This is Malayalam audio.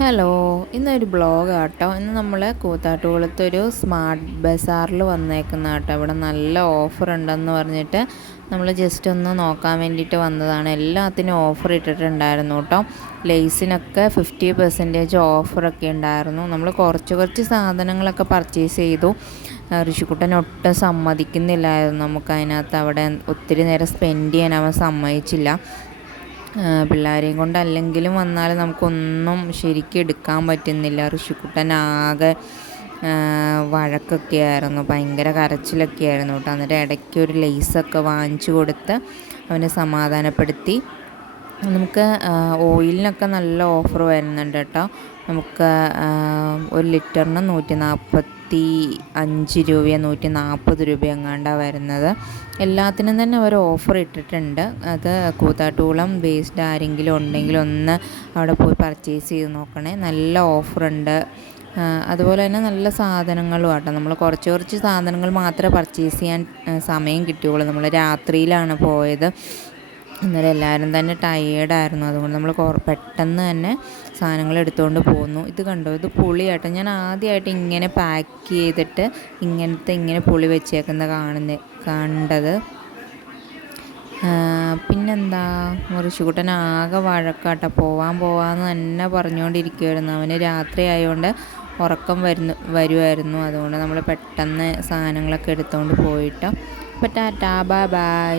ഹലോ, ഇന്നൊരു ബ്ലോഗ് ആട്ടോ. ഇന്ന് നമ്മൾ കൂത്താട്ടുകുളത്തൊരു സ്മാർട്ട് ബസാറിൽ വന്നേക്കുന്ന കേട്ടോ. ഇവിടെ നല്ല ഓഫർ ഉണ്ടെന്ന് പറഞ്ഞിട്ട് നമ്മൾ ജസ്റ്റ് ഒന്ന് നോക്കാൻ വേണ്ടിയിട്ട് വന്നതാണ്. എല്ലാത്തിനും ഓഫർ ഇട്ടിട്ടുണ്ടായിരുന്നു കേട്ടോ. ലേസിനൊക്കെ 50% ഓഫറൊക്കെ ഉണ്ടായിരുന്നു. നമ്മൾ കുറച്ച് സാധനങ്ങളൊക്കെ പർച്ചേസ് ചെയ്തു. ഋഷിക്കുട്ടൻ ഒട്ടും സമ്മതിക്കുന്നില്ലായിരുന്നു നമുക്ക് അതിനകത്ത്. അവിടെ ഒത്തിരി നേരം സ്പെൻഡ് ചെയ്യാൻ അവൻ സമ്മതിച്ചില്ല. പിള്ളേരെയും കൊണ്ട് അല്ലെങ്കിലും വന്നാൽ നമുക്കൊന്നും ശരിക്കും എടുക്കാൻ പറ്റുന്നില്ല. ഋഷിക്കുട്ടൻ ആകെ വഴക്കൊക്കെ ആയിരുന്നു, ഭയങ്കര കരച്ചിലൊക്കെ ആയിരുന്നു കേട്ടോ. എന്നിട്ട് ഇടയ്ക്ക് ഒരു ലേസൊക്കെ വാങ്ങിച്ചു കൊടുത്ത് അവനെ സമാധാനപ്പെടുത്തി. നമുക്ക് ഓയിലിനൊക്കെ നല്ല ഓഫർ വരുന്നുണ്ട് കേട്ടോ. നമുക്ക് 1 ലിറ്ററിന് 145 രൂപയോ 140 രൂപ എങ്ങാണ്ടാണ് വരുന്നത്. എല്ലാത്തിനും തന്നെ അവർ ഓഫർ ഇട്ടിട്ടുണ്ട്. അത് കൂത്താട്ടുകുളം ബേസ്ഡ് ആരെങ്കിലും ഉണ്ടെങ്കിൽ ഒന്ന് അവിടെ പോയി പർച്ചേസ് ചെയ്ത് നോക്കണേ. നല്ല ഓഫറുണ്ട്. അതുപോലെ തന്നെ നല്ല സാധനങ്ങളും ആട്ടോ. നമ്മൾ കുറച്ച് സാധനങ്ങൾ മാത്രമേ പർച്ചേസ് ചെയ്യാൻ സമയം കിട്ടിയുള്ളൂ. നമ്മൾ രാത്രിയിലാണ് പോയത്. അന്നേരം എല്ലാവരും തന്നെ ടയേർഡായിരുന്നു. അതുകൊണ്ട് നമ്മൾ പെട്ടെന്ന് തന്നെ സാധനങ്ങൾ എടുത്തുകൊണ്ട് പോന്നു. ഇത് കണ്ടോ, ഇത് പുളിയാട്ടോ. ഞാൻ ആദ്യമായിട്ട് ഇങ്ങനെ പാക്ക് ചെയ്തിട്ട് ഇങ്ങനെ പുളി വെച്ചേക്കുന്ന കണ്ടത്. പിന്നെന്താ, ഋഷിക്കുട്ടൻ ആകെ വഴക്കാട്ടോ. പോവാന്ന് തന്നെ പറഞ്ഞുകൊണ്ടിരിക്കുമായിരുന്നു. അവന് രാത്രി ആയതുകൊണ്ട് ഉറക്കം വരുമായിരുന്നു. അതുകൊണ്ട് നമ്മൾ പെട്ടെന്ന് സാധനങ്ങളൊക്കെ എടുത്തുകൊണ്ട് പോയിട്ട്. അപ്പോൾ ടാറ്റാ, ബൈ.